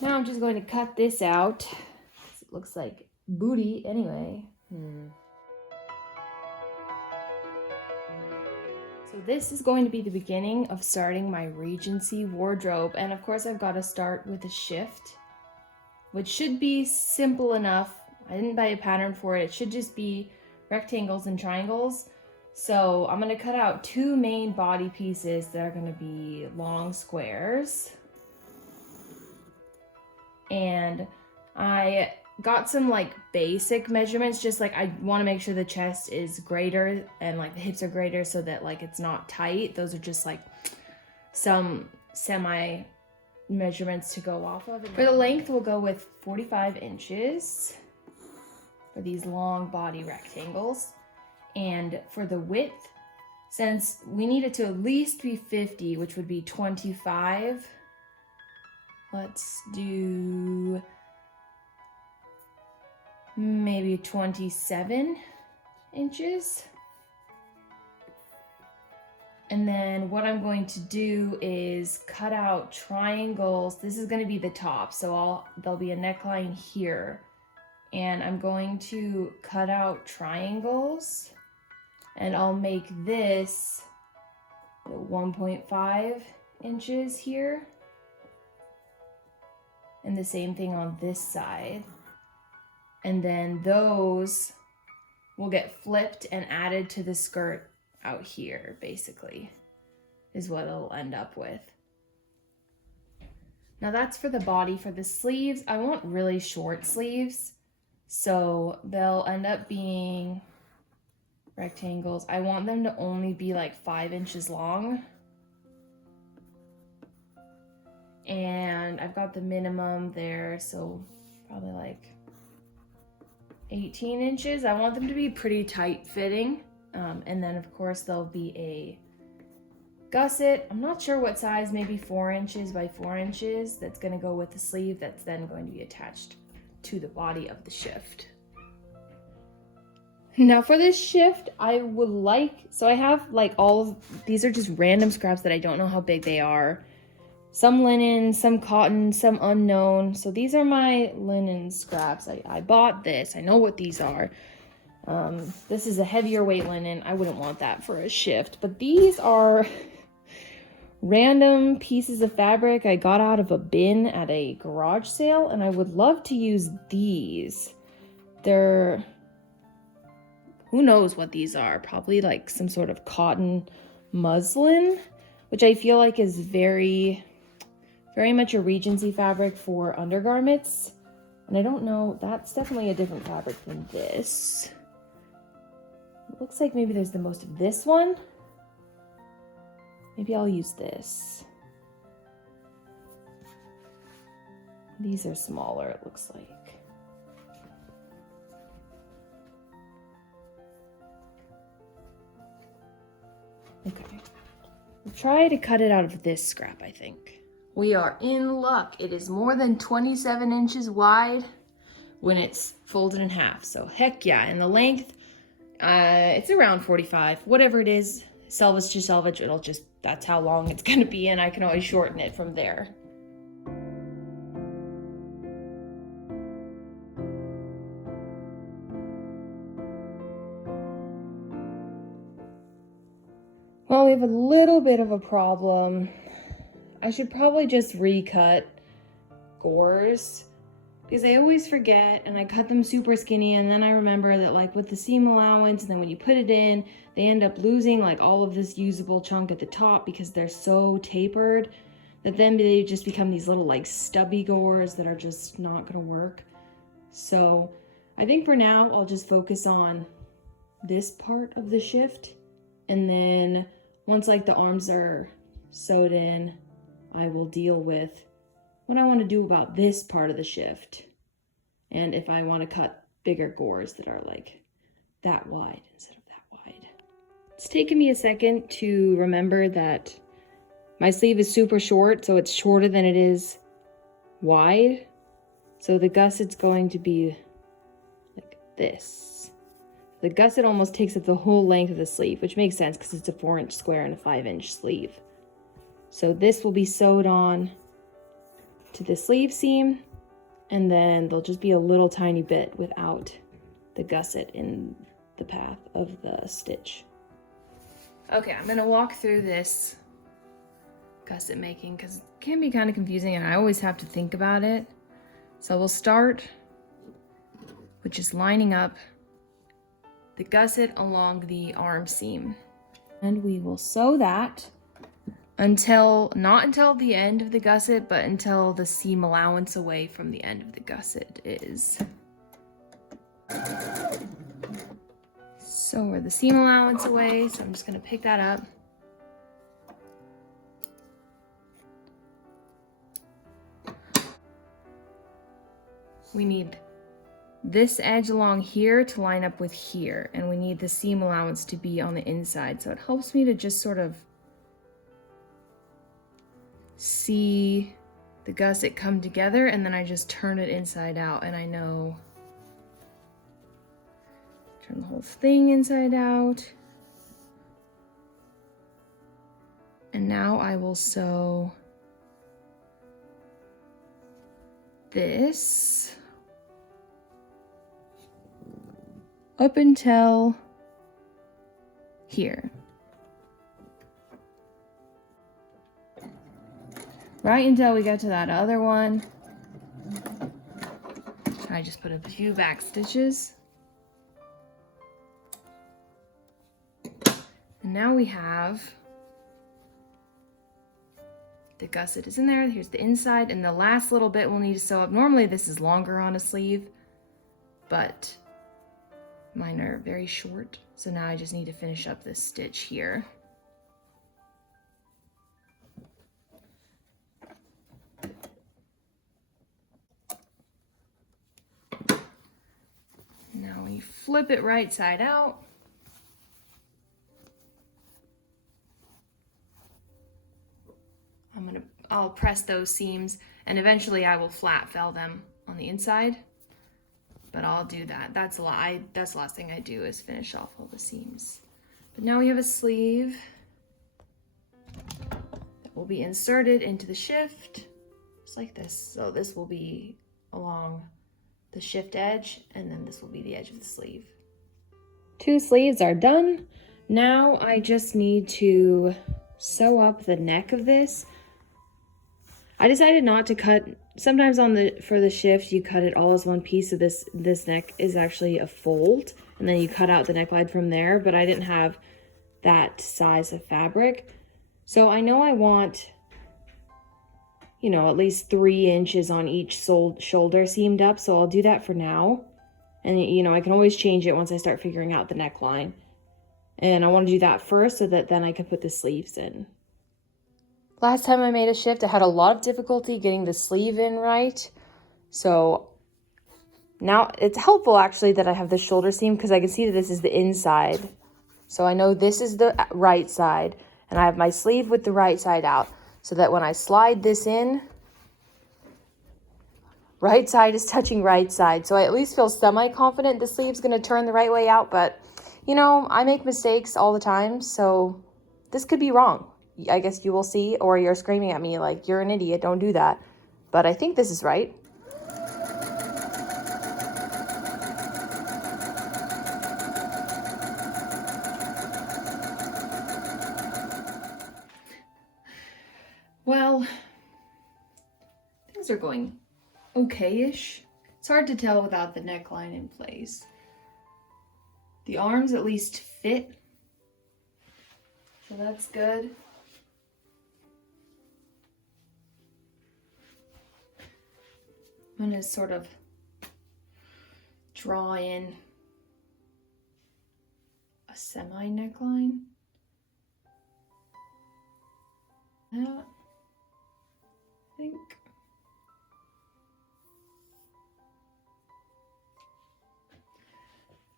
Now I'm just going to cut this out. It looks like booty anyway. So this is going to be the beginning of starting my Regency wardrobe. And of course I've got to start with a shift, which should be simple enough. I didn't buy a pattern for it. It should just be rectangles and triangles. So I'm going to cut out two main body pieces that are going to be long squares. And I got some like basic measurements, just like I want to make sure the chest is greater and like the hips are greater so that like it's not tight. Those are just like some semi measurements to go off of. For the length, we'll go with 45 inches for these long body rectangles. And for the width, since we need it to at least be 50, which would be 25, let's do maybe 27 inches. And then what I'm going to do is cut out triangles. This is going to be the top, so there'll be a neckline here. And I'm going to cut out triangles, and I'll make this 1.5 inches here. And the same thing on this side. And then those will get flipped and added to the skirt out here, basically, is what it'll end up with. Now that's for the body. For the sleeves, I want really short sleeves, so they'll end up being rectangles. I want them to only be like 5 inches long. And I've got the minimum there, so probably like 18 inches. I want them to be pretty tight fitting. And then of course there'll be a gusset. I'm not sure what size, maybe 4 inches by 4 inches. That's gonna go with the sleeve that's then going to be attached to the body of the shift. Now for this shift, I would like, so I have like all of, these are just random scraps that I don't know how big they are. Some linen, some cotton, some unknown. So these are my linen scraps. I bought this. I know what these are. This is a heavier weight linen. I wouldn't want that for a shift. But these are random pieces of fabric I got out of a bin at a garage sale. And I would love to use these. They're, who knows what these are. Probably like some sort of cotton muslin, which I feel like is very much a Regency fabric for undergarments. And I don't know, that's definitely a different fabric than this. It looks like maybe there's the most of this one. Maybe I'll use this. These are smaller, it looks like. Okay. We'll try to cut it out of this scrap, I think. We are in luck. It is more than 27 inches wide when it's folded in half. So heck yeah. And the length, it's around 45. Whatever it is, selvage to selvage, it'll just, that's how long it's gonna be, and I can always shorten it from there. Well, we have a little bit of a problem. I should probably just recut gores because I always forget and I cut them super skinny, and then I remember that like with the seam allowance, and then when you put it in, they end up losing like all of this usable chunk at the top because they're so tapered that then they just become these little like stubby gores that are just not gonna work. So I think for now I'll just focus on this part of the shift, and then once like the arms are sewed in, I will deal with what I want to do about this part of the shift, and if I want to cut bigger gores that are like that wide instead of that wide. It's taken me a second to remember that my sleeve is super short, so it's shorter than it is wide. So the gusset's going to be like this. The gusset almost takes up the whole length of the sleeve, which makes sense because it's a 4-inch square and a 5-inch sleeve. So this will be sewed on to the sleeve seam, and then there'll just be a little tiny bit without the gusset in the path of the stitch. Okay, I'm gonna walk through this gusset making because it can be kind of confusing and I always have to think about it. So we'll start with just lining up the gusset along the arm seam. And we will sew that until, not until the end of the gusset, but until the seam allowance away from the end of the gusset is. So we're the seam allowance away, so I'm just gonna pick that up. We need this edge along here to line up with here, and we need the seam allowance to be on the inside. So it helps me to just sort of see the gusset come together, and then I just turn it inside out, and I know, turn the whole thing inside out. And now I will sew this up until here. Right until we get to that other one. I just put a few back stitches. And now we have the gusset is in there. Here's the inside, and the last little bit we'll need to sew up. Normally this is longer on a sleeve, but mine are very short. So now I just need to finish up this stitch here. Now we flip it right side out. I'll press those seams, and eventually I will flat fell them on the inside, but I'll do that. That's the last thing I do is finish off all the seams. But now we have a sleeve that will be inserted into the shift, just like this. So this will be along the shift edge, and then this will be the edge of the sleeve. 2 sleeves are done. Now I just need to sew up the neck of this. I decided not to cut, sometimes for the shift you cut it all as one piece, so this neck is actually a fold, and then you cut out the neckline from there, but I didn't have that size of fabric. So I know I want, you know, at least 3 inches on each shoulder seamed up, so I'll do that for now. And you know, I can always change it once I start figuring out the neckline. And I want to do that first so that then I can put the sleeves in. Last time I made a shift, I had a lot of difficulty getting the sleeve in right. So now it's helpful actually that I have the shoulder seam, because I can see that this is the inside. So I know this is the right side, and I have my sleeve with the right side out, so that when I slide this in, right side is touching right side. So I at least feel semi-confident the sleeve's gonna turn the right way out, but you know, I make mistakes all the time, so this could be wrong. I guess you will see, or you're screaming at me like, you're an idiot, don't do that. But I think this is right. Well, things are going okay-ish. It's hard to tell without the neckline in place. The arms at least fit, so that's good. I'm going to sort of draw in a semi neckline. That, I think.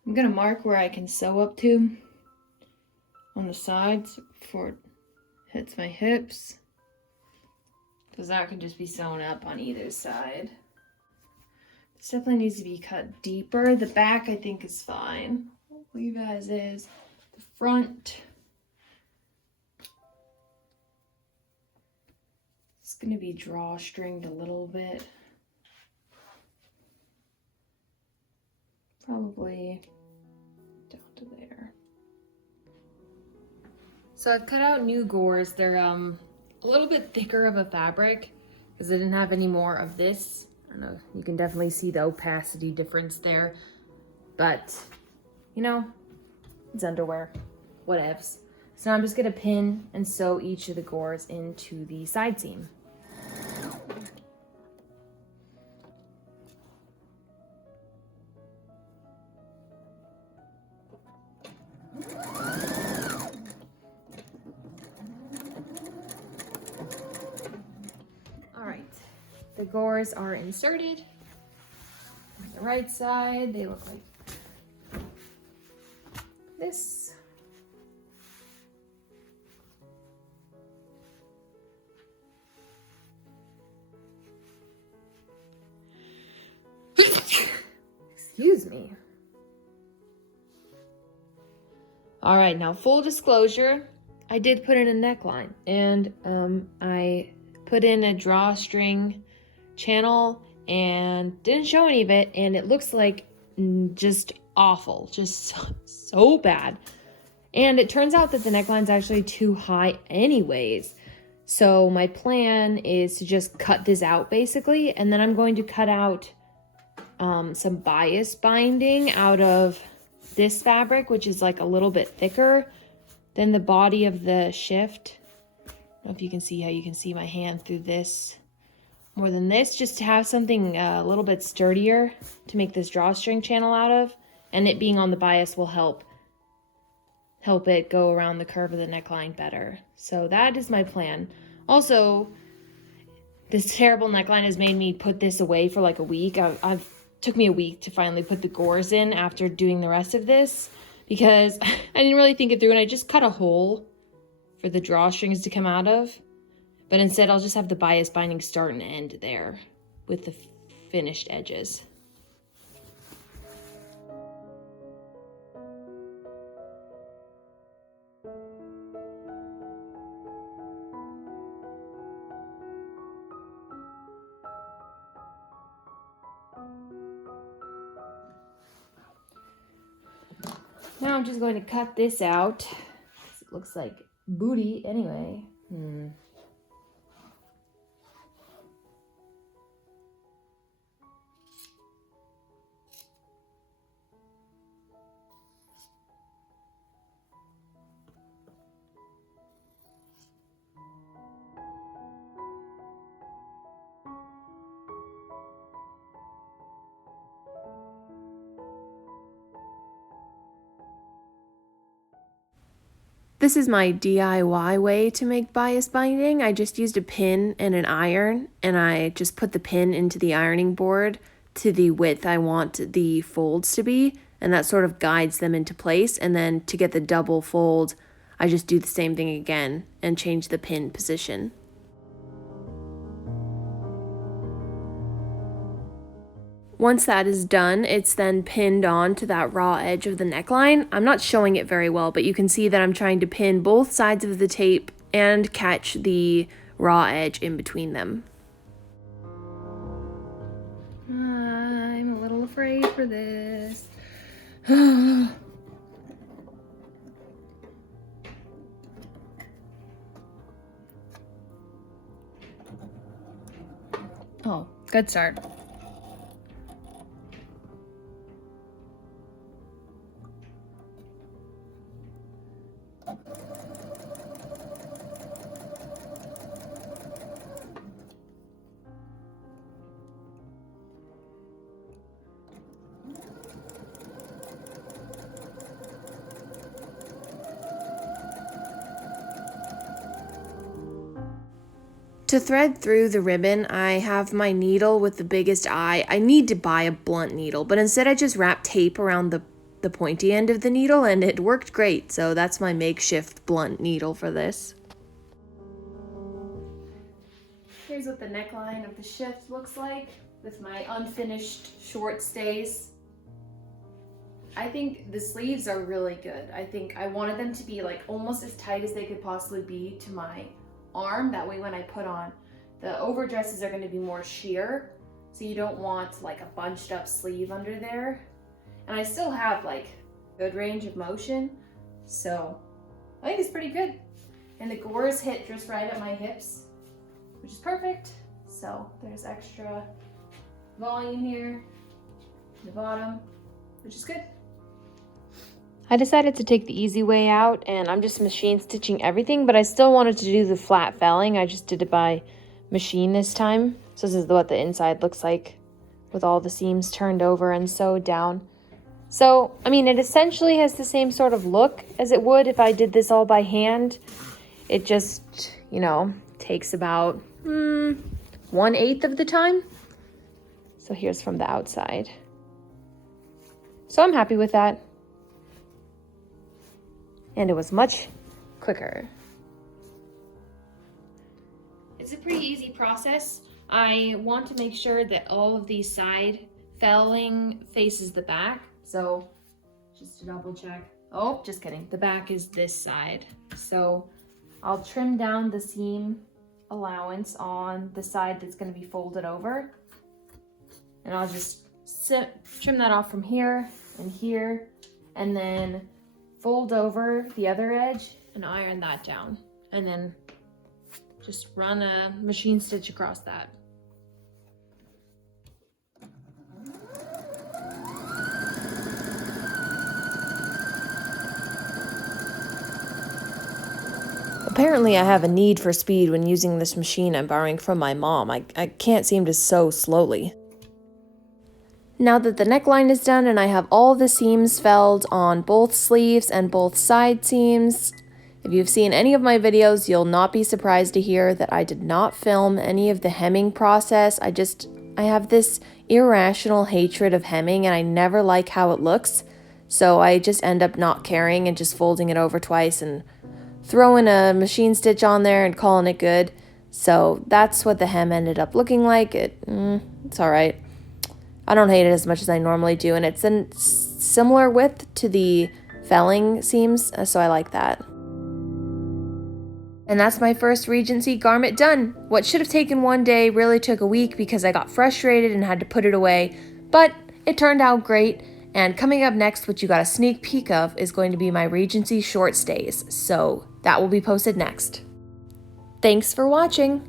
I'm going to mark where I can sew up to on the sides before it hits my hips, because that can just be sewn up on either side. This definitely needs to be cut deeper. The back I think is fine. I'll leave it as is. The front is going to be drawstringed a little bit. Probably down to there. So I've cut out new gores. They're a little bit thicker of a fabric because I didn't have any more of this. I don't know, you can definitely see the opacity difference there, but you know, it's underwear, whatevs. So now I'm just gonna pin and sew each of the gores into the side seam. All right, the gores are inserted. On the right side, they look like this. Excuse me. All right, now full disclosure, I did put in a neckline, and I put in a drawstring channel and didn't show any of it, and it looks like just awful, just so bad. And it turns out that the neckline's actually too high anyways. So my plan is to just cut this out basically, and then I'm going to cut out some bias binding out of this fabric, which is like a little bit thicker than the body of the shift. I don't know if you can see how you can see my hand through this more than this, just to have something a little bit sturdier to make this drawstring channel out of, and it being on the bias will help it go around the curve of the neckline better. So that is my plan. Also, this terrible neckline has made me put this away for like a week. Took me a week to finally put the gores in after doing the rest of this, because I didn't really think it through, and I just cut a hole for the drawstrings to come out of. But instead, I'll just have the bias binding start and end there with the finished edges. Now I'm just going to cut this out. It looks like booty anyway. This is my DIY way to make bias binding. I just used a pin and an iron, and I just put the pin into the ironing board to the width I want the folds to be, and that sort of guides them into place. And then to get the double fold, I just do the same thing again and change the pin position. Once that is done, it's then pinned on to that raw edge of the neckline. I'm not showing it very well, but you can see that I'm trying to pin both sides of the tape and catch the raw edge in between them. I'm a little afraid for this. Oh, good start. To thread through the ribbon, I have my needle with the biggest eye. I need to buy a blunt needle, but instead I just wrapped tape around the pointy end of the needle, and it worked great. So that's my makeshift blunt needle for this. Here's what the neckline of the shift looks like with my unfinished short stays. I think the sleeves are really good. I think I wanted them to be like almost as tight as they could possibly be to my arm. That way when I put on The overdresses are going to be more sheer, so you don't want like a bunched up sleeve under there. And I still have like good range of motion, so I think it's pretty good. And the gores hit just right at my hips, which is perfect. So there's extra volume here, the bottom, which is good. I decided to take the easy way out, and I'm just machine stitching everything, but I still wanted to do the flat felling. I just did it by machine this time. So this is what the inside looks like with all the seams turned over and sewed down. So, I mean, it essentially has the same sort of look as it would if I did this all by hand. It just, you know, takes about 1/8 of the time. So here's from the outside. So I'm happy with that. And it was much quicker. It's a pretty easy process. I want to make sure that all of the side felling faces the back. So just to double check. Oh, just kidding. The back is this side. So I'll trim down the seam allowance on the side that's going to be folded over. And I'll just trim that off from here and here, and then fold over the other edge and iron that down. And then just run a machine stitch across that. Apparently I have a need for speed when using this machine I'm borrowing from my mom. I can't seem to sew slowly. Now that the neckline is done and I have all the seams felled on both sleeves and both side seams, if you've seen any of my videos, you'll not be surprised to hear that I did not film any of the hemming process. I have this irrational hatred of hemming, and I never like how it looks. So I just end up not caring and just folding it over twice and throwing a machine stitch on there and calling it good. So that's what the hem ended up looking like. It's all right. I don't hate it as much as I normally do, and it's a similar width to the felling seams, so I like that. And that's my first Regency garment done. What should have taken one day really took a week because I got frustrated and had to put it away, but it turned out great. And coming up next, what you got a sneak peek of, is going to be my Regency short stays, so that will be posted next. Thanks for watching.